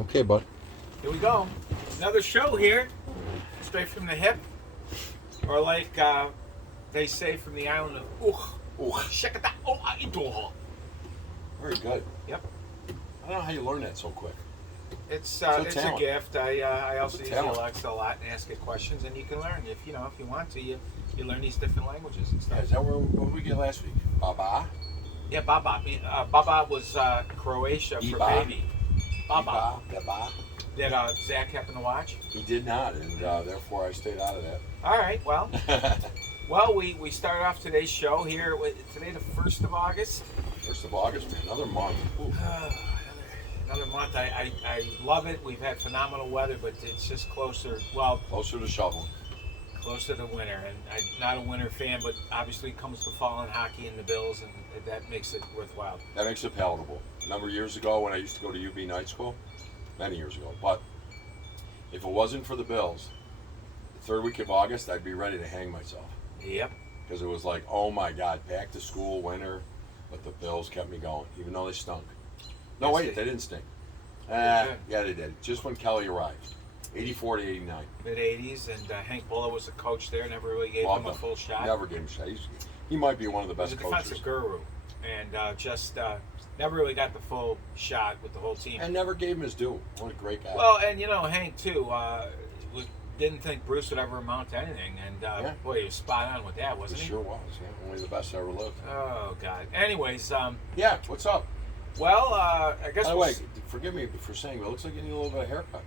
Okay, bud. Here we go. Another show here, straight from the hip, or like they say from the island of Shakata O'Aidoha. Very good. Yep, I don't know how you learn that so quick. it's a a talent. gift. I also use the talent. Alexa a lot and ask it questions, and you can learn if you want to. You learn these different languages and Yeah, stuff. is that what did we get last week? Baba? Yeah, Baba. Baba was Croatia for Iba. baby. Baba. Baba. That Zach happened to watch. He did not, and therefore I stayed out of All right. Well, that. we start off today's show here with today the 1st of August. 1st of August, man. Another month. Ooh. Another month. I love it. We've had phenomenal weather, but it's just closer. Well, Closer to shoveling. closer to winter. And I'm not a winter fan, but obviously it comes to fall in hockey and the Bills, and that makes it worthwhile. That makes it palatable. A number of years ago when I used to go to UB night school, many years ago, but if it wasn't for the Bills, the third week of August, I'd be ready to hang myself. Yep. Because it was like, oh my God, back to school, winter, but the Bills kept me going, even though they stunk. No, Yes, wait, they didn't stink. did. Yeah, they did. Just when Kelly arrived, 84 to 89. Mid 80s, and Hank Bulla was the coach there. Never really gave Loved him a him. full shot. Never gave him a shot. He might be one of the He was best a coaches. defensive guru, and just never really got the full shot with the whole team. And never gave him his due. What a great guy. Well, and Hank too didn't think Bruce would ever amount to anything, and Yeah. boy, he was spot on with that, he wasn't he? sure was. Yeah, only the best ever lived. Oh God. Anyways, Yeah, what's up? well, I guess By the way, forgive me for saying, but it looks like you need a little bit of haircut.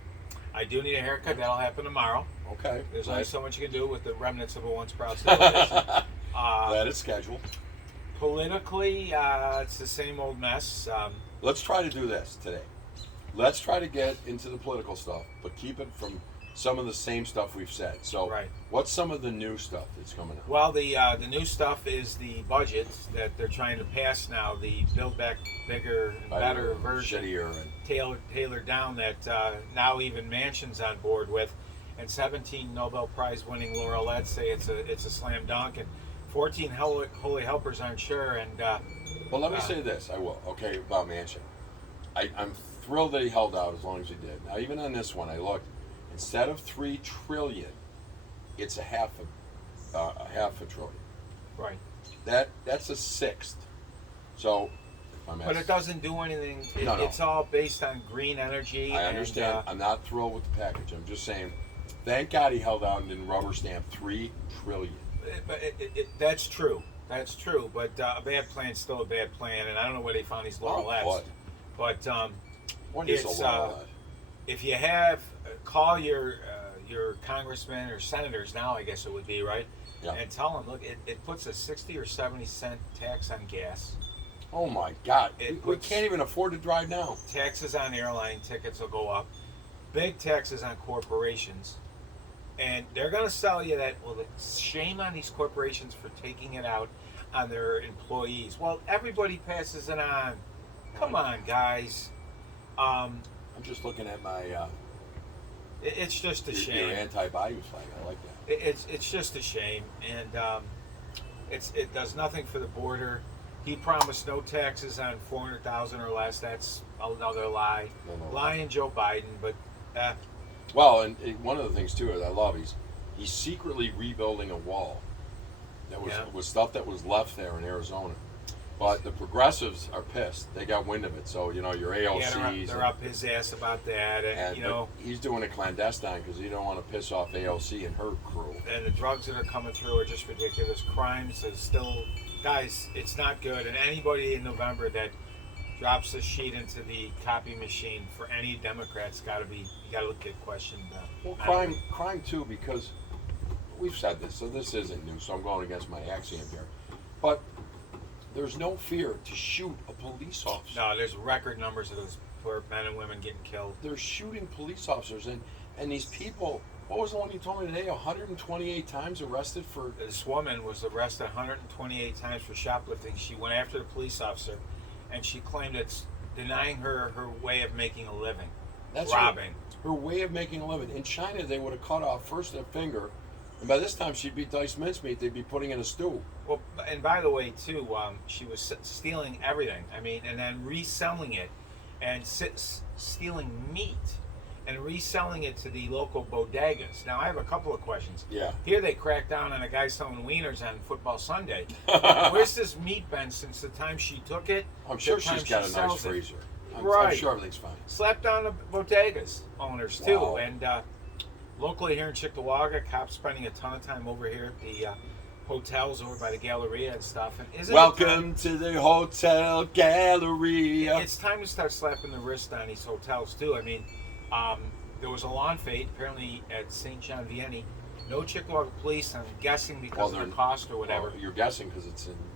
I do need a haircut. That'll happen tomorrow. Okay. There's Glad- only so much you can do with the remnants of a once proud civilization. Glad it's scheduled. Politically, it's the same old mess. Let's try to do this today. Let's try to get into the political stuff, but keep it from some of the same stuff we've said. So, Right. what's some of the new stuff that's coming up? Well, the new stuff is the budget that they're trying to pass now. The Build Back Bigger and Better version. Shittier and Tailored down that now even Manchin's on board with, and 17 Nobel Prize winning laureates say it's a slam dunk, and 14 holy helpers aren't sure. And Well, let me say this. I will. Okay, about Manchin. I'm thrilled that he held out as long as he did. Now, even on this one, I looked. Instead of $3 trillion, it's a half a trillion. right, That's a sixth. So, if I'm but it doesn't do anything. No. It's all based on green energy. I understand. And, I'm not thrilled with the package. I'm just saying, thank God he held out and didn't rubber stamp $3 trillion. but that's true. That's true. But a bad plan's still a bad plan, and I don't know where they found these laureates. boy. But What is It's, a lot? if you have call your congressmen or senators now, I guess it would be right, Yeah. and tell them, look, it puts a 60 or 70 cent tax on gas, Oh my God. it We puts- can't even afford to drive now. taxes on airline tickets will go up, big taxes on corporations, and they're going to sell you that. Well, shame on these corporations for taking it out on their employees. Well, everybody passes it on. Come on, guys. I'm just looking at my It's just a your shame. anti-Bayou flag. I like that. It's just a shame, and it does nothing for the border. He promised no taxes on 400,000 or less. That's another lie. No. Lying Joe Biden, but Well, and one of the things too that I love, he's secretly rebuilding a wall that was stuff that was left there in Arizona. But the progressives are pissed. They got wind of it. So your AOCs. they're up his ass about that, and but he's doing it clandestine because he don't want to piss off AOC and her crew. and the drugs that are coming through are just ridiculous. Crimes is still, guys, it's not good. And anybody in November that drops a sheet into the copy machine for any Democrats you got to look at questioned. Well, crime too, because we've said this, so this isn't new. So I'm going against my axiom here, but there's no fear to shoot a police officer. No, there's record numbers of those poor men and women getting killed. They're shooting police officers, and these people. What was the one you told me today? 128 times arrested for. This woman was arrested 128 times for shoplifting. She went after the police officer, and she claimed it's denying her way of making a living. That's robbing. Her way of making a living. In China, they would have cut off first a finger, and by this time she'd be diced mincemeat. They'd be putting in a stew. Well, and by the way, too, she was stealing everything. I mean, and then reselling it. and stealing meat and reselling it to the local bodegas. Now, I have a couple of questions. Yeah. Here they crack down on a guy selling wieners on Football Sunday. Where's this meat been since the time she took it? I'm sure the time she's got she a nice sells it? freezer. I'm Right. sure everything's fine. Slap down the bodegas owners too. Wow. And locally here in Cheektowaga, cops spending a ton of time over here at the hotels over by the Galleria and stuff. And isn't Welcome to the Hotel Galleria. it's time to start slapping the wrist on these hotels too. I mean, there was a lawn fade apparently at St. John Vianney. No Chickawaga police. I'm guessing because of the cost or whatever. Well, you're guessing because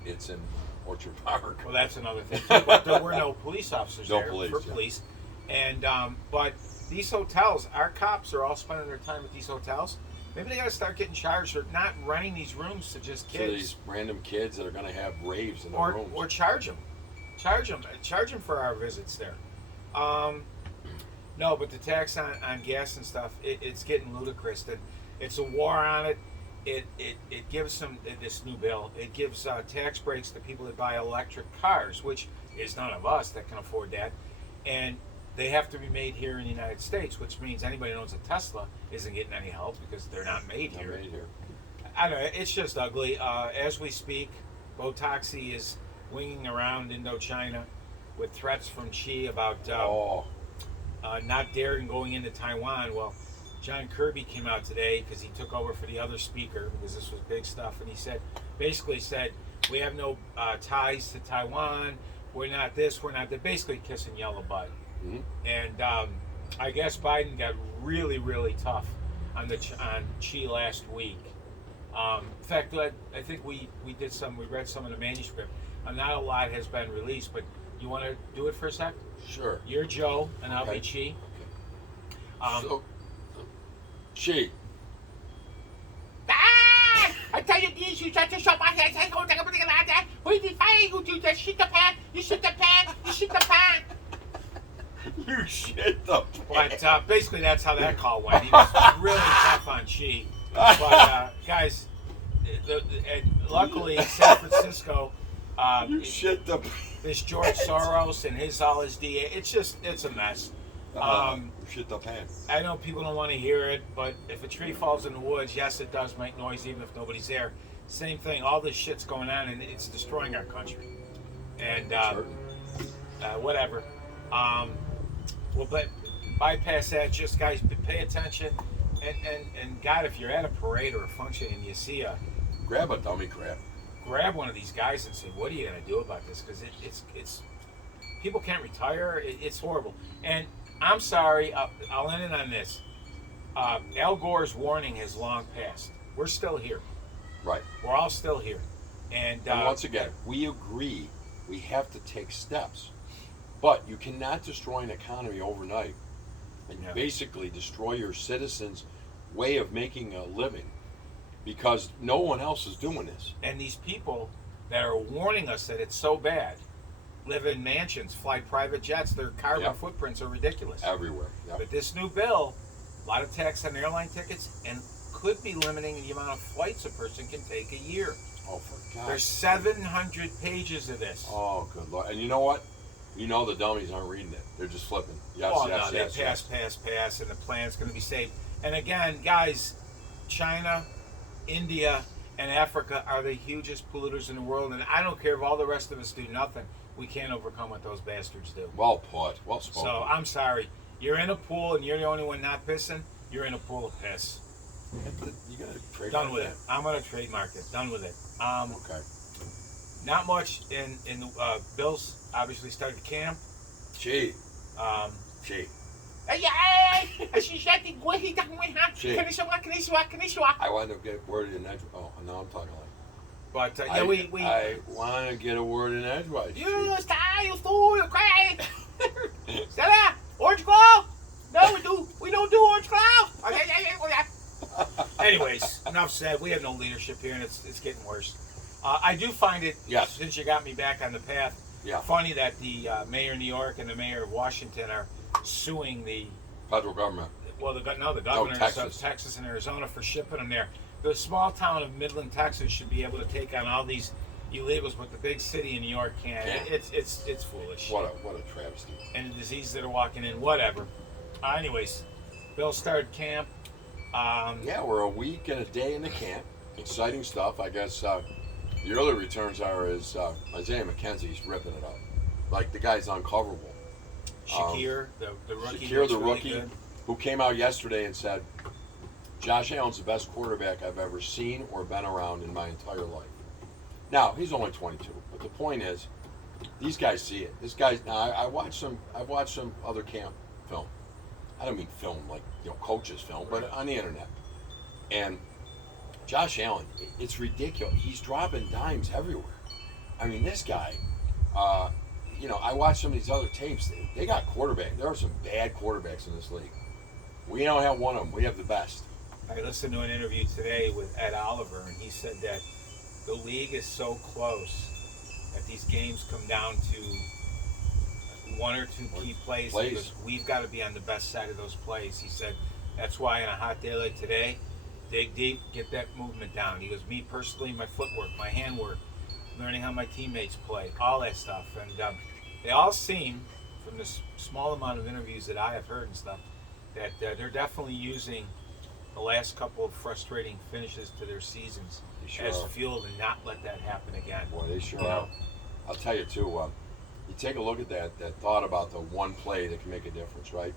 it's in Orchard Park. Well, that's another thing. Too. But there were no police officers No there police, for yeah. police. And but these hotels, our cops are all spending their time at these hotels. Maybe they got to start getting charged for not renting these rooms to just So kids, these random kids that are going to have raves in their or rooms. or charge them for our visits there. No, but the tax on gas and stuff, it's getting ludicrous. And it's a war on it. It gives them this new bill. It gives tax breaks to people that buy electric cars, which is none of us that can afford that, and they have to be made here in the United States, which means anybody who owns a Tesla isn't getting any help because they're not made Not here. made here. I don't know. It's just ugly. As we speak, Botoxy is winging around Indochina with threats from Xi about not daring going into Taiwan. Well, John Kirby came out today because he took over for the other speaker because this was big stuff, and he basically said, we have no ties to Taiwan. We're not this. We're not that. Basically kissing yellow butt. Mhm. And I guess Biden got really, really tough on Xi last week. In fact, I think we read some of the manuscript. Not a lot has been released, but you want to do it for a sec? Sure. You're Joe, and I'll be Okay. Xi. So, Xi. I tell you this, you try to shop my head, I don't think I'm gonna get out there. Who did fire you do that? Shit the pan, you shit the pan, you shit the pan. You shit the But basically, that's how that call went. He was really tough on Xi. But guys, and luckily in San Francisco, You shit the this George Soros and all his DA, it's a mess. shit the pan. I know people don't want to hear it, but if a tree falls in the woods, yes, it does make noise even if nobody's there. Same thing, all this shit's going on and it's destroying our country. And whatever. Well, but bypass that. Just guys, pay attention. And God, if you're at a parade or a function and you see Grab a dummy crap. grab one of these guys and say, "What are you gonna do about this?" Because it's people can't retire. It's horrible. And I'm sorry. I'll end it on this. Al Gore's warning has long passed. We're still here. Right. We're all still here. And Once again, we agree we have to take steps. But you cannot destroy an economy overnight and Yeah. basically destroy your citizens' way of making a living because no one else is doing this. and these people that are warning us that it's so bad live in mansions, fly private jets. Their carbon Yeah. footprints are ridiculous. Everywhere. Yep. But this new bill, a lot of tax on airline tickets, and could be limiting the amount of flights a person can take a year. Oh, for God. There's 700 pages of this. Oh, good Lord. And you know what? You know the dummies aren't reading it. They're just flipping. Yes, Oh, yes, no, they yes, pass, and the plan's going to be saved. And again, guys, China, India, and Africa are the hugest polluters in the world, and I don't care if all the rest of us do nothing. We can't overcome what those bastards do. Well put. Well spoken. So I'm sorry. You're in a pool, and you're the only one not pissing. You're in a pool of piss. You gotta trademark Done with that. it. I'm going to trademark it. Done with it. Okay. Not much in Bill's obviously started camp. Gee. Um, Gee. She said the boy he done with her. Shit. Konnichiwa. I want to get word in edgewise. Oh, now I'm talking like. but I we want to get a word in edgewise. You style, you fool, you crazy. Stella, orange glow? No, we don't do orange glow. Anyways, enough said. We have no leadership here, and it's getting worse. I do find it, Yes. since you got me back on the path, Yeah. funny that the mayor of New York and the mayor of Washington are suing the Federal government. the governors Texas. of Texas and Arizona for shipping them there. The small town of Midland, Texas, should be able to take on all these illegals, but the big city in New York can't. Can't. It's foolish. What a travesty. And the diseases that are walking in, whatever. Anyways, Bill started camp. Yeah, we're a week and a day in the camp. Exciting stuff. I guess the early returns are Isaiah McKenzie's ripping it up. Like the guy's uncoverable. Shakir, the rookie. Shakir, looks the really rookie, good. who came out yesterday and said, Josh Allen's the best quarterback I've ever seen or been around in my entire life. Now, he's only 22, but the point is, these guys see it. This guy's now. I've watched some other camp film. I don't mean film like coaches film, but on the internet. And Josh Allen, it's ridiculous. He's dropping dimes everywhere. I mean, this guy. I watched some of these other tapes. They got quarterbacks. There are some bad quarterbacks in this league. We don't have one of them. We have the best. I listened to an interview today with Ed Oliver, and he said that the league is so close that these games come down to one or two key plays. Because we've got to be on the best side of those plays. He said that's why on a hot day like today, dig deep, get that movement down. He goes, me personally, my footwork, my handwork, learning how my teammates play, all that stuff. And they all seem, from the small amount of interviews that I have heard and stuff, that they're definitely using the last couple of frustrating finishes to their seasons as fuel to not let that happen again. Boy, they sure are. I'll tell you too. You take a look at that thought about the one play that can make a difference, right?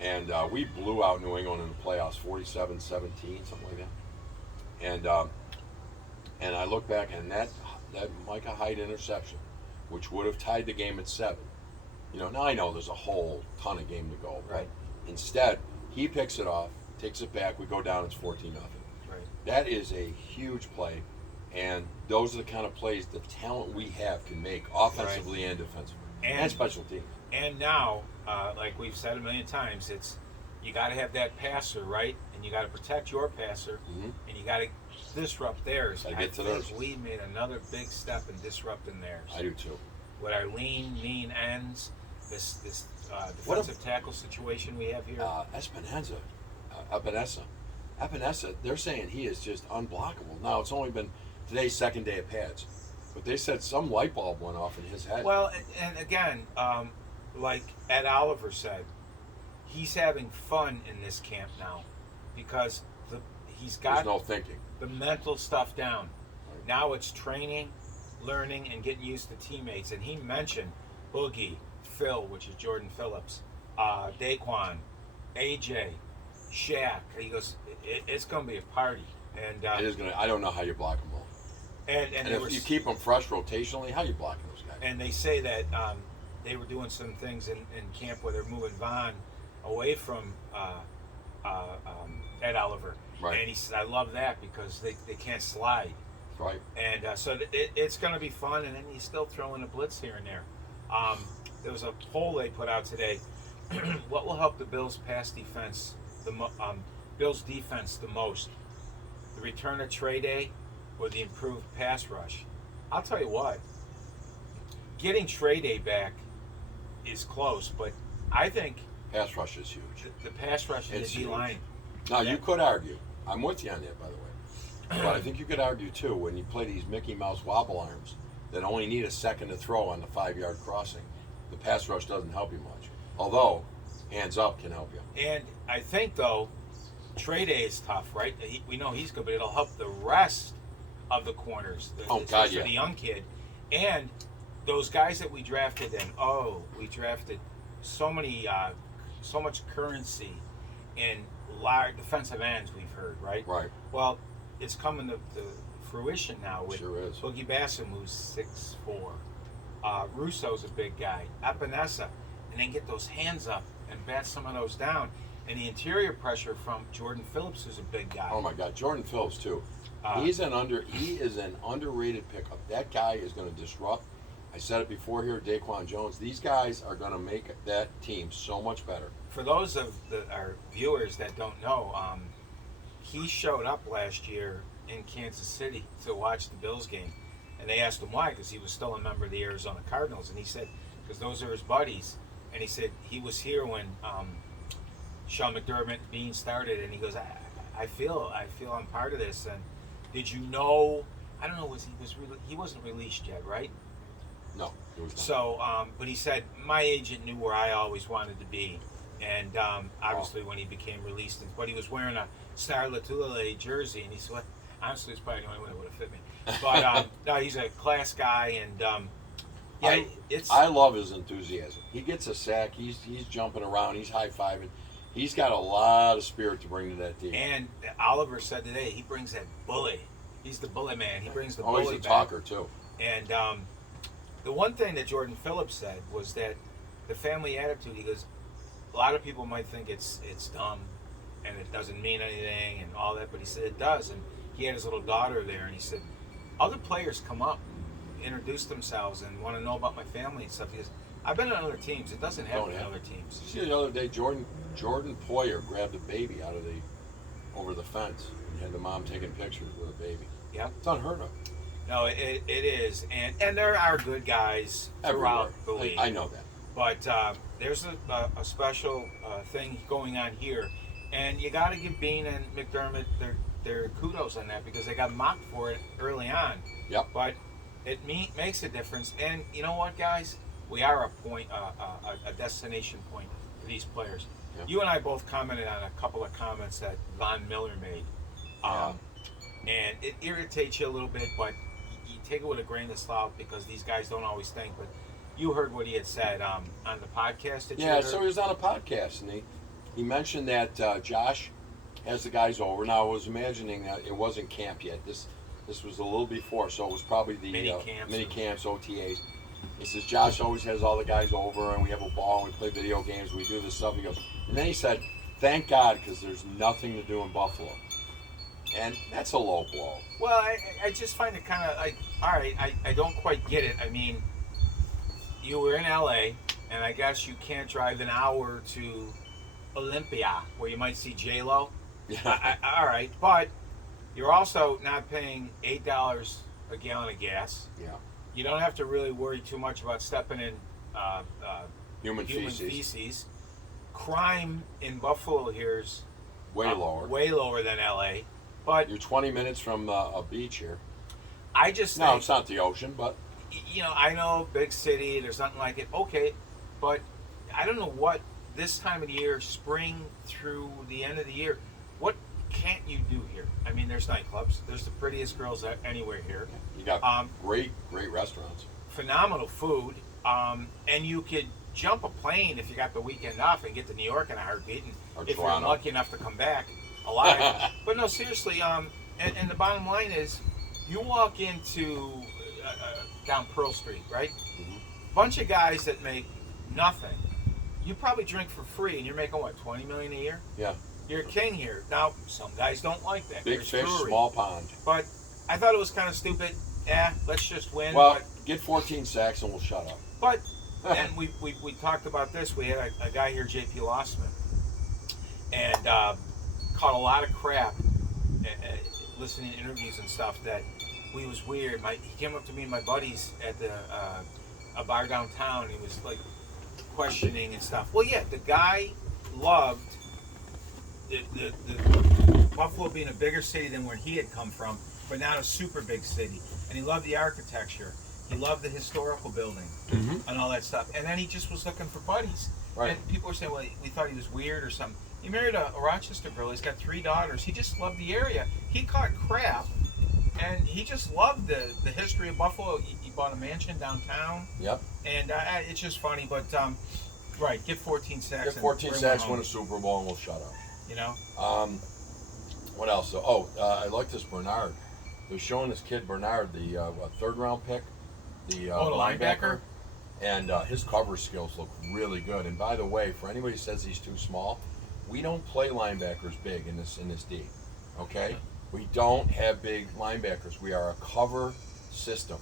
And we blew out New England in the playoffs, 47-17, something like that. And I look back, and that Micah Hyde interception, which would have tied the game at 7. Now I know there's a whole ton of game to go, but Right. instead he picks it off, takes it back. We go down. It's 14-0. Right. That is a huge play, and those are the kind of plays the talent we have can make offensively and defensively, and special teams. And now, like we've said a million times, it's you got to have that passer, right? And you got to protect your passer, and you got to disrupt theirs. Gotta I get to think theirs. we made another big step in disrupting theirs. I do too. With our lean, mean ends, this defensive tackle situation we have here. Epinesa, they're saying he is just unblockable. Now, it's only been today's second day of pads, but they said some light bulb went off in his head. Well, and again, like Ed Oliver said, he's having fun in this camp now because he's got There's no thinking. the mental stuff down. Now it's training, learning, and getting used to teammates. And he mentioned Boogie, Phil, which is Jordan Phillips, Daquan, AJ, Shaq. He goes, it's going to be a party. And It is gonna. I don't know how you block them all. and if you keep them fresh rotationally, how you blocking those guys? And they say that they were doing some things in camp where they're moving Von away from Ed Oliver. Right. And he said, I love that because they can't slide. Right. And so it's going to be fun. And then you still throw in a blitz here and there. There was a poll they put out today. What will help the Bills' pass defense, Bills' defense the most? The return of Trey Day or the improved pass rush? I'll tell you what. Getting Trey Day back is close, but I think Pass rush is huge. the pass rush in the It's D-line. Now, you could argue. I'm with you on that, by the way. But I think you could argue, too, when you play these Mickey Mouse wobble arms that only need a second to throw on the 5-yard crossing, the pass rush doesn't help you much. Although, hands up can help you. And I think, though, Trey Day is tough, right? We know he's good, but it'll help the rest of the corners. Especially the young kid. And those guys that we drafted we drafted so much currency in large defensive ends, we've heard, right? Right. Well, it's coming to fruition now with Sure is. Boogie Bassam, who's 6'4". Russo's a big guy. Epinesa. And then get those hands up and bat some of those down. And the interior pressure from Jordan Phillips, who's a big guy. Oh, my God. Jordan Phillips, too. He is an underrated pickup. That guy is going to disrupt. I said it before here, Daquan Jones. These guys are going to make that team so much better. For those of our viewers that don't know, he showed up last year in Kansas City to watch the Bills game. And they asked him why, because he was still a member of the Arizona Cardinals. And he said, because those are his buddies. And he said he was here when Sean McDermott Bean started. And he goes, I feel I'm part of this. And did you know I don't know. He wasn't released yet, right? No, it was not. So, but he said my agent knew where I always wanted to be, and obviously when he became released, but he was wearing a Star Latulele jersey, and he said, well, honestly, it's probably the only one that would have fit me. But no, he's a class guy, and yeah, I love his enthusiasm. He gets a sack. He's jumping around. He's high fiving. He's got a lot of spirit to bring to that team. And Oliver said today he brings that bully. He's the bully man. He brings the Oh, bully he's a back. talker too. And the one thing that Jordan Phillips said was that the family attitude. He goes, a lot of people might think it's dumb, and it doesn't mean anything, and all that, but he said it does. And he had his little daughter there, and he said, other players come up, introduce themselves, and want to know about my family and stuff. He goes, I've been on other teams. It doesn't happen on other teams. You see the other day, Jordan Poyer grabbed a baby over the fence and had the mom taking pictures with a baby. Yep. It's unheard of. No, it is, and there are good guys throughout the league. I know that. But there's a special thing going on here, and you got to give Bean and McDermott their kudos on that because they got mocked for it early on. Yep. But it makes a difference, and you know what, guys? We are a destination point for these players. Yep. You and I both commented on a couple of comments that Von Miller made, and it irritates you a little bit, but you take it with a grain of salt because these guys don't always think. But you heard what he had said on the podcast. So he was on a podcast, and he mentioned that Josh has the guys over. Now I was imagining that it wasn't camp yet. This was a little before, so it was probably the mini camps, OTAs. He says Josh always has all the guys over, and we have a ball, and we play video games, we do this stuff. He goes, and then he said, "Thank God, because there's nothing to do in Buffalo," and that's a low blow. Well, I just find it kind of like, all right, I don't quite get it. I mean, you were in LA, and I guess you can't drive an hour to Olympia, where you might see J-Lo. Yeah. All right, but you're also not paying $8 a gallon of gas. Yeah. You don't have to really worry too much about stepping in Human feces. Crime in Buffalo here is way lower. Way lower than LA. But you're 20 minutes from a beach here. I just think, it's not the ocean, but I know big city. There's nothing like it. Okay, but I don't know what this time of the year, spring through the end of the year, what can't you do here? I mean, there's nightclubs. There's the prettiest girls anywhere here. You got great restaurants. Phenomenal food. And you could jump a plane if you got the weekend off and get to New York in a heartbeat. And if Toronto. you're lucky enough to come back alive. But no, seriously. And the bottom line is, you walk into down Pearl Street, right? Mm-hmm. Bunch of guys that make nothing. You probably drink for free, and you're making what, $20 million a year? Yeah. You're a king here. Now, some guys don't like that. Big There's fish, brewery. small pond. But I thought it was kind of stupid. Yeah, let's just win. Well, get 14 sacks and we'll shut up. But and we talked about this. We had a guy here, J.P. Lossman, and caught a lot of crap listening to interviews and stuff that we was weird. He came up to me and my buddies at a bar downtown. He was like questioning and stuff. Well, yeah, the guy loved the Buffalo being a bigger city than where he had come from, but not a super big city. And he loved the architecture. He loved the historical building and all that stuff. And then he just was looking for buddies. Right. And people were saying, well, we thought he was weird or something. He married a Rochester girl. He's got 3 daughters. He just loved the area. He caught crap, and he just loved the history of Buffalo. He bought a mansion downtown. Yep. And it's just funny. But, right, get 14 sacks. Get 14 sacks, win a Super Bowl, and we'll shut up. You know? What else? I like this Bernard. They're showing this kid Bernard, the third-round pick, the linebacker, and his cover skills look really good. And by the way, for anybody who says he's too small, we don't play linebackers big in this D. Okay, we don't have big linebackers. We are a cover system.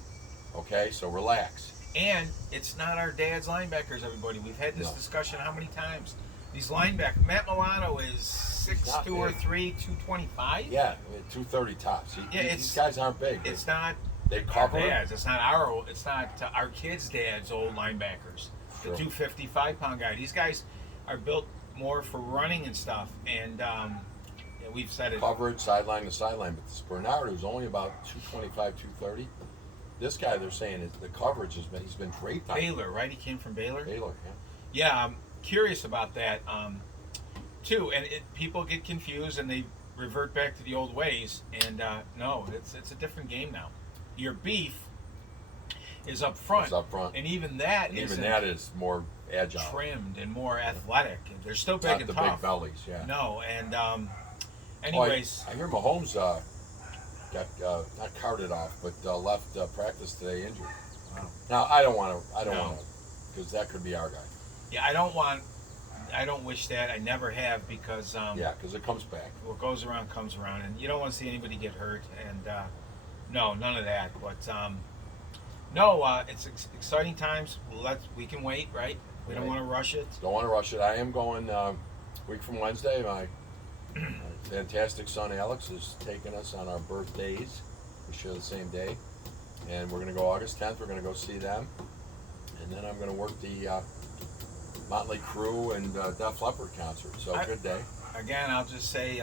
Okay, so relax. And it's not our dad's linebackers, everybody. We've had this discussion how many times? These linebackers. Matt Milano is 6'2" or 3", 225. Yeah, 230 tops. These guys aren't big. It's not. They cover. Dads. It's not our kids' dads' old linebackers. The 255-pound guy. These guys are built more for running and stuff. And we've said it. Coverage, sideline to sideline. But this Bernard, who's only about 225, 230, this guy they're saying is the coverage he's been draped on. Baylor, right? He came from Baylor. Baylor, yeah. Yeah, I'm curious about that too. And people get confused and they revert back to the old ways. And no, it's a different game now. Your beef is up front. It's up front. And even that And even isn't that is more agile. trimmed and more athletic. They're still big Not and the tough. big bellies, yeah. No, and Oh, anyways, I hear Mahomes got not carted off, but left practice today injured. Wow. Now I don't want to, No. because that could be our guy. yeah, I don't wish that. I never have because Yeah, because it comes back. what goes around comes around, and you don't want to see anybody get hurt. And no, none of that. But no, it's exciting times. We can wait, right? We don't Right. want to rush it. Don't want to rush it. I am going week from Wednesday. My fantastic son Alex is taking us on our birthdays. We share the same day, and we're going to go August 10th. We're going to go see them, and then I'm going to work the Motley Crue and Def Leppard concert. So good day. Again, I'll just say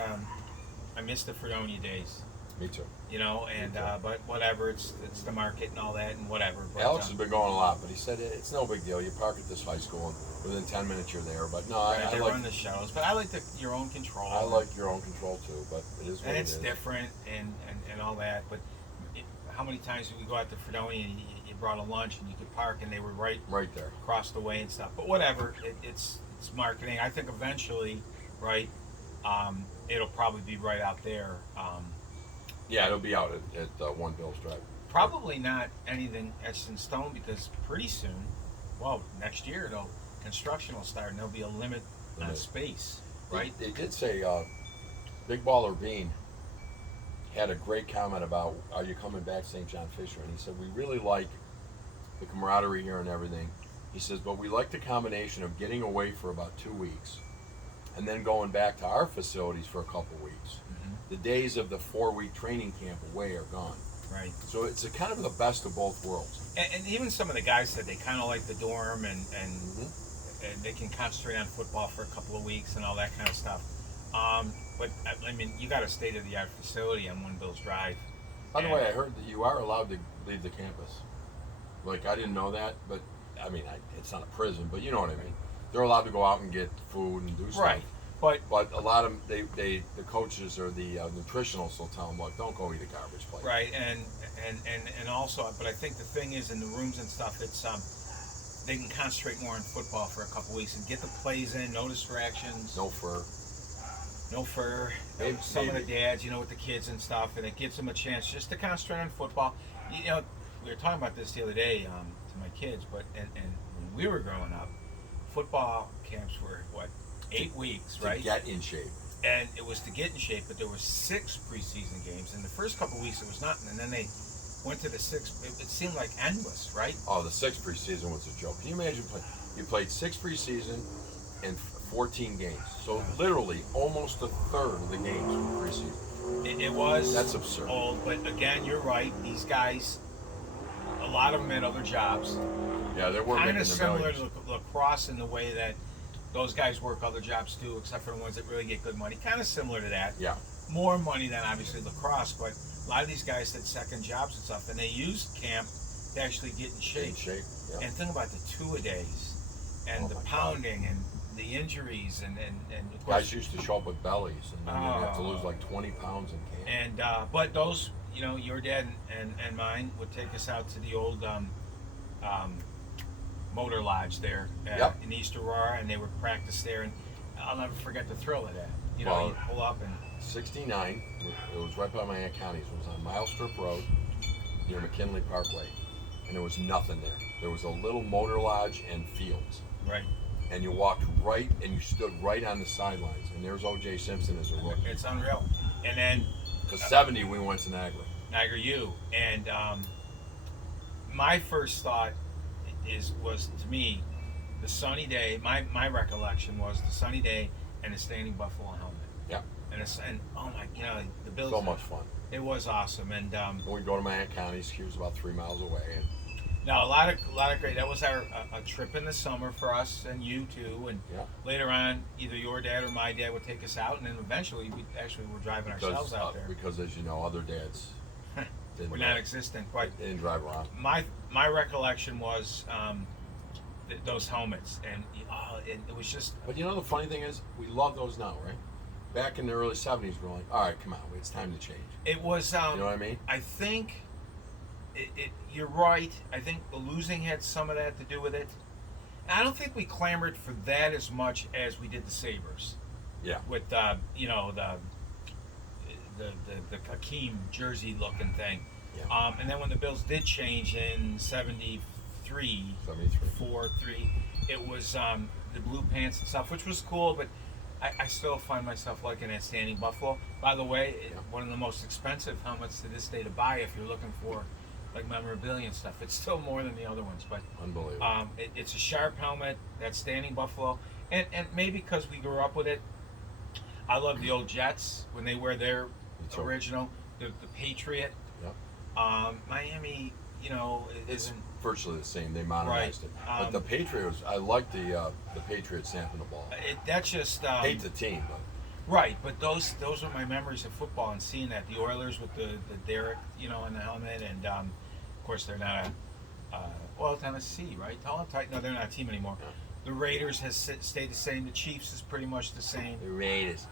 I miss the Fredonia days. Me too. You know, and but whatever, it's the market and all that, and whatever. But, Alex has been going a lot, but he said it's no big deal. You park at this high school, and within 10 minutes you're there. But no, right, I they like run the shows, but I like your own control. I like your own control too. But it is what and it it's is. different and all that. But how many times did we go out to Fredonia and you brought a lunch and you could park and they were right Right there. across the way and stuff? But whatever, it's marketing. I think eventually, right, it'll probably be right out there. Yeah, it'll be out at One Bills Drive. Probably not anything etched in stone because pretty soon, well, next year, construction will start and there'll be a limit on Limit. space, right? They did say Big Baller Bean had a great comment about are you coming back, St. John Fisher? And he said we really like the camaraderie here and everything. He says, but we like the combination of getting away for about 2 weeks and then going back to our facilities for a couple weeks. The days of the 4-week training camp away are gone. Right. So it's a kind of the best of both worlds. And even some of the guys said they kind of like the dorm and they can concentrate on football for a couple of weeks and all that kind of stuff. But I mean, you got a state-of-the-art facility on One Bills Drive. By the way, I heard that you are allowed to leave the campus. Like, I didn't know that, but I mean, it's not a prison, but you know what I mean. They're allowed to go out and get food and do stuff. Right. But a lot of them, the coaches or the nutritionals will tell them, look, don't go eat a garbage plate. Right, and also, but I think the thing is in the rooms and stuff, it's they can concentrate more on football for a couple weeks and get the plays in, no distractions, No fur. no fur. Maybe- Some of the maybe. dads, with the kids and stuff, and it gives them a chance just to concentrate on football. We were talking about this the other day to my kids, but and when we were growing up, football camps were 8 weeks, To right? get in shape. And it was to get in shape, but there were 6 preseason games. In the first couple of weeks, it was nothing, and then they went to the 6. It seemed like endless, right? Oh, the 6th preseason was a joke. Can you imagine you played 6 preseason and 14 games. So literally almost a third of the games were preseason. It was. That's absurd. Old, but again, you're right. These guys, a lot of them had other jobs. Yeah, they were Kind making of the similar millions. to lacrosse in the way that those guys work other jobs too, except for the ones that really get good money. Kind of similar to that. Yeah. More money than obviously lacrosse, but a lot of these guys did second jobs and stuff, and they used camp to actually get in shape. In shape. Yeah. And think about the 2-a-days and Oh the my God. pounding and the injuries and of course, Guys used to show up with bellies and then you'd have to lose Oh. like 20 pounds in camp. and but those, your dad and mine would take us out to the old motor lodge there Yep. in East Aurora, and they would practice there, and I'll never forget the thrill of that. Well, You pull up and 69, it was right by my Aunt Connie's. It was on Milestrip Road near McKinley Parkway. And there was nothing there. There was a little motor lodge and fields. right. And you walked right and you stood right on the sidelines. And there's O.J. Simpson as a rookie. It's unreal. And then Because 70, we went to Niagara. Niagara U, and my first thought was to me the sunny day. My recollection was the sunny day and the standing buffalo helmet. Yeah. And oh my, the Bills. So much fun. It was awesome, and And we'd go to my Aunt Connie's. She was about 3 miles away. And No, a lot of great. That was a trip in the summer for us and you too. And Yeah. later on, either your dad or my dad would take us out, and then eventually we actually were driving ourselves out there. Because as you know, other dads didn't We're drive- non-existent, but they didn't drive around. my recollection was those helmets, and it was just But you know the funny thing is, we love those now, right? Back in the early '70s, we're like, all right, come on, it's time to change. it was. You know what I mean? I think you're right. I think the losing had some of that to do with it. And I don't think we clamored for that as much as we did the Sabres Yeah. with you know the Hakeem jersey looking thing. Yeah. And then when the Bills did change in '73, 73. 4-3, it was the blue pants and stuff, which was cool, but I still find myself liking that Standing Buffalo. By the way, one of the most expensive helmets to this day to buy if you're looking for like memorabilia and stuff. It's still more than the other ones, but Unbelievable. it's a sharp helmet, that Standing Buffalo, and maybe because we grew up with it. I love the old Jets when they wear their too. original, the Patriot. Yep. Miami, you know, It's isn't virtually the same. They modernized it. But Um, the Patriots, I like the Patriots stamping the ball. that's just Hate the team, but right. But those are my memories of football and seeing that the Oilers with the Derrick, you know, in the helmet, and of course they're not well, Tennessee, right? No, they're not a team anymore. Yeah. The Raiders has stayed the same. The Chiefs is pretty much the same. the Raiders.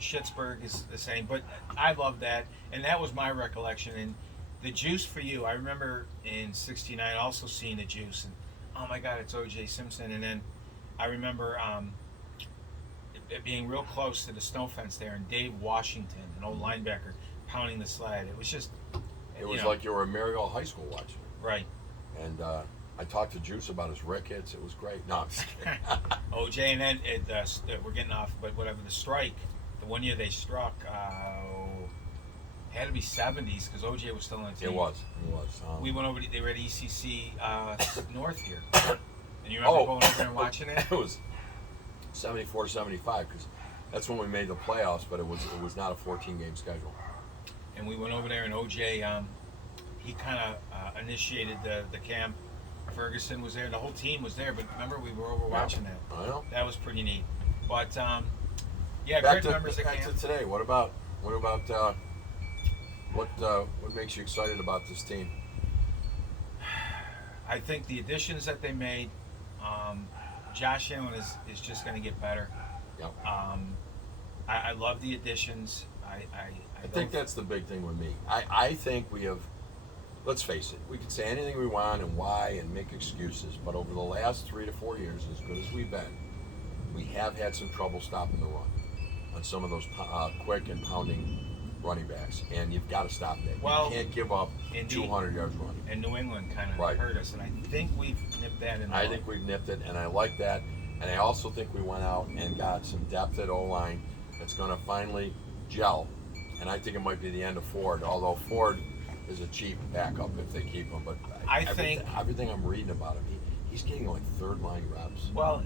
Schittsburg is the same, but I love that, and that was my recollection. And the juice for you, I remember in '69 also seeing the juice, and oh my God, it's O.J. Simpson. And then I remember it being real close to the snow fence there, and Dave Washington, an old linebacker, pounding the sled. It was just, It was like you were in Maryville High School watching it. right. And I talked to Juice about his rickets. It was great. No, I'm just kidding. O.J. and then we're getting off, but whatever the strike, the one year they struck. Had to be '70s because OJ was still on the team. It was. We went over. They were at ECC North here, and you remember going over there and watching it. It was 74, 75 because that's when we made the playoffs. But it was not a 14-game schedule. And we went over there, and OJ, he kind of initiated the camp. Ferguson was there. The whole team was there. But remember, we were over watching that. I know. That was pretty neat. But yeah, Back great to members of back camp. to today. What about what makes you excited about this team? I think the additions that they made, Josh Allen is just going to get better. Yep. I love the additions. I think that's the big thing with me. I think we have, let's face it, we can say anything we want and why and make excuses, but over the last 3 to 4 years, as good as we've been, we have had some trouble stopping the run on some of those quick and pounding running backs, and you've got to stop that. Well, you can't give up indeed. 200 yards running. And New England kind of Right. hurt us, and I think we've nipped that in the I bud. think we've nipped it, and I like that. And I also think we went out and got some depth at O-line that's going to finally gel. And I think it might be the end of Ford, although Ford is a cheap backup if they keep him. But I think everything I'm reading about him, he's getting like third-line reps. Well,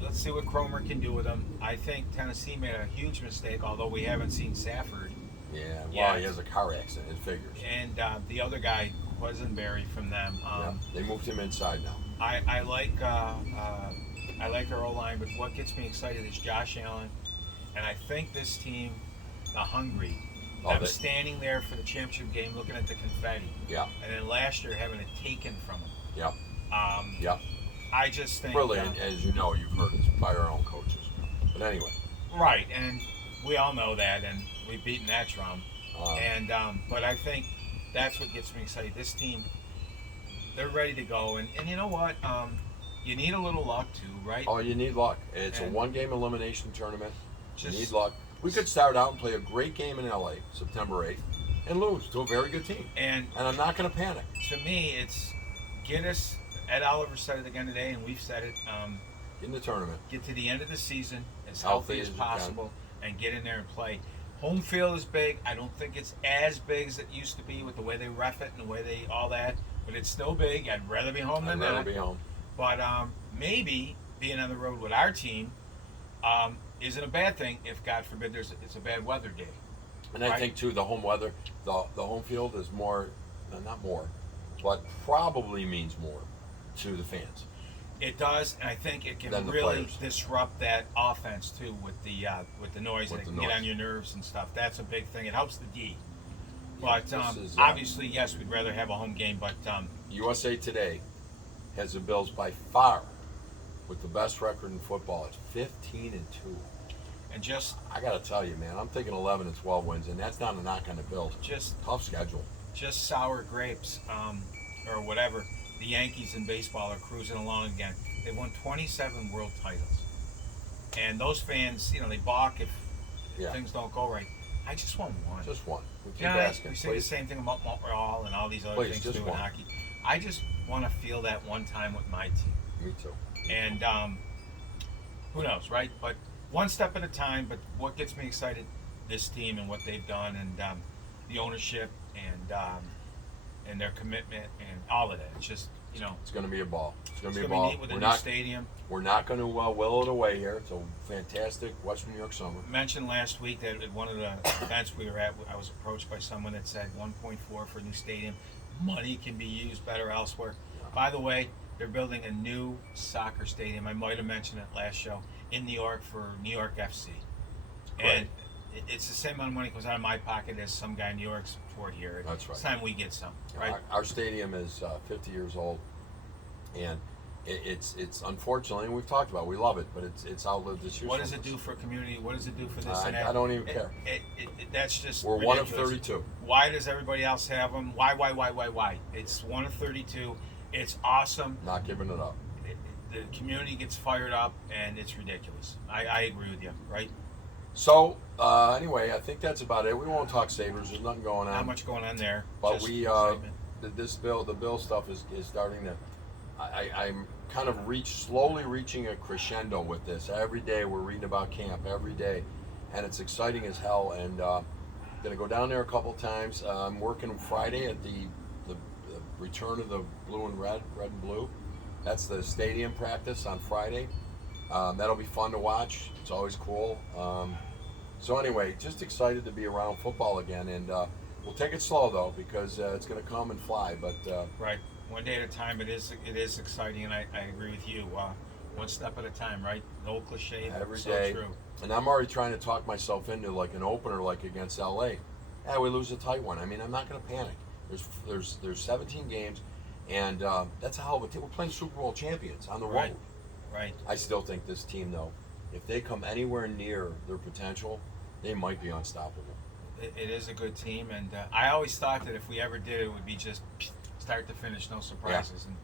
let's see what Cromer can do with him. I think Tennessee made a huge mistake, although we haven't seen Safford. Yeah, well, Yeah. he has a car accident, it figures. And the other guy, Quisenberry from them. Yeah, they moved him inside now. I like our O line, but what gets me excited is Josh Allen, and I think this team, the hungry. I'm standing there for the championship game, looking at the confetti, Yeah, and then last year having it taken from them. yeah, Um, I just think brilliant. As you know, you've heard it's by our own coaches. But anyway, right, and we all know that, and we've beaten that drum. And but I think that's what gets me excited. This team, they're ready to go, and you know what? You need a little luck too, right? oh, you need luck. It's a And- one-game elimination tournament. You Just need luck. We could start out and play a great game in LA, September 8th, and lose to a very good team. and And I'm not going to panic. to me, it's get us. Ed Oliver said it again today, and we've said it. In the tournament. Get to the end of the season as Healthy healthy as as you can. possible, and get in there and play. Home field is big. I don't think it's as big as it used to be with the way they ref it and the way they all that, but it's still big. I'd rather be home I'd than rather not. be home. But maybe being on the road with our team isn't a bad thing if, God forbid, it's a bad weather day. And I Right. think, too, the home weather, the home field is more, not more, but probably means more to the fans. It does, and I think it can Than the really players. disrupt that offense too with the noise With that the can get noise. on your nerves and stuff. That's a big thing. It helps the D. But this is, obviously, yes, we'd rather have a home game. But USA Today has the Bills by far with the best record in football. It's 15-2. and just I gotta tell you, man, I'm thinking 11 and 12 wins, and that's not a knock on the Bills. Tough schedule. just sour grapes, or whatever. The Yankees in baseball are cruising along again. They won 27 world titles, and those fans, they balk if Yeah. things don't go right. I just want one. Just one. We keep Yeah, asking. we say the Please. same thing about Montreal and all these other Please, things just too in one. hockey. I just want to feel that one time with my team, Me too. and who knows, right? But one step at a time. But what gets me excited, this team and what they've done, and the ownership, and their commitment, and all of that. It's just It's going to be a ball. It's going it's to be a gonna ball. be neat with a We're new not. stadium. We're not going to will it away here. It's a fantastic Western New York summer. Mentioned last week that at one of the events we were at, I was approached by someone that said 1.4 for a new stadium. Money can be used better elsewhere. By the way, they're building a new soccer stadium. I might have mentioned it last show in New York for New York FC, and it's the same amount of money comes out of my pocket as some guy in New York's toward here. That's right. It's time we get some, right? Our stadium is 50 years old, and it's unfortunately, and we've talked about it, we love it, but it's outlived its usefulness. What does it do for community? What does it do for this and that? I don't even care. That's just We're one of ridiculous. 32. Why does everybody else have them? Why? It's one of 32. It's awesome. Not giving it up. The community gets fired up, and it's ridiculous. I agree with you, right? So anyway, I think that's about it. We won't talk Sabres. There's nothing going on. Not much going on there. But Just we excitement. the bill stuff is starting to. I'm kind of slowly reaching a crescendo with this. Every day we're reading about camp every day, and it's exciting as hell. And gonna go down there a couple times. I'm working Friday at the return of the blue and red and blue. That's the stadium practice on Friday. That'll be fun to watch. It's always cool. So anyway, just excited to be around football again, and we'll take it slow though because it's going to come and fly. But Right, one day at a time. It is exciting, and I agree with you. One step at a time, right? No cliche, but every so day, true. and I'm already trying to talk myself into like an opener, like against LA. Yeah, we lose a tight one. I mean, I'm not going to panic. There's 17 games, and that's a hell of a team. We're playing Super Bowl champions on the Right. road. Right. I still think this team, though, if they come anywhere near their potential, they might be unstoppable. It is a good team, and I always thought that if we ever did, it would be just start to finish, no surprises. And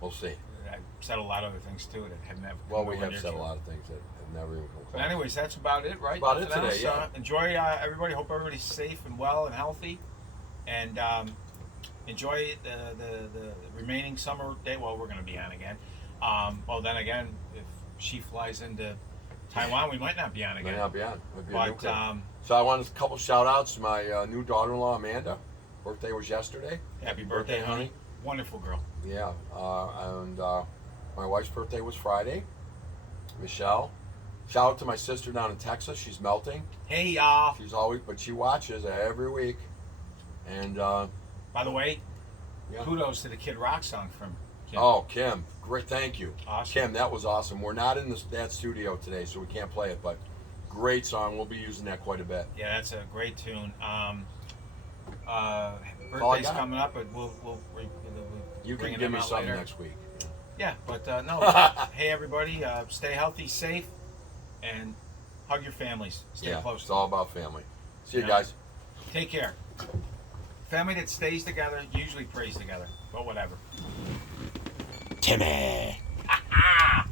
We'll see. I said a lot of other things too that have never. Well, come we nowhere have near said a true. lot of things that have never even come close. But anyways, that's about it, right? About it Nothing today, else. yeah. Enjoy, everybody. Hope everybody's safe and well and healthy, and enjoy the remaining summer day. Well, we're going to be on again. Well, then again, if she flies into Taiwan, we might not be on May again. not be on. Might be a new But crew. So I wanted a couple shout outs to my new daughter-in-law, Amanda. Birthday was yesterday. happy birthday, honey! Wonderful girl. Yeah. And my wife's birthday was Friday. Michelle. Shout out to my sister down in Texas. She's melting. Hey, y'all. She's always, but she watches every week. And By the way, yeah. kudos to the Kid Rock song from Kim. Oh, Kim, great, thank you. Awesome. Kim, that was awesome. We're not in that studio today, so we can't play it, but great song. We'll be using that quite a bit. Yeah, that's a great tune. all I Birthday's got. coming up, but we'll You bring can them give me out something later. next week. Yeah, but no. Hey, everybody, stay healthy, safe, and hug your families. Stay Yeah, close. it's all about family. See you Yeah. guys. Take care. Family that stays together usually prays together, but whatever. Timmy. Ha ha!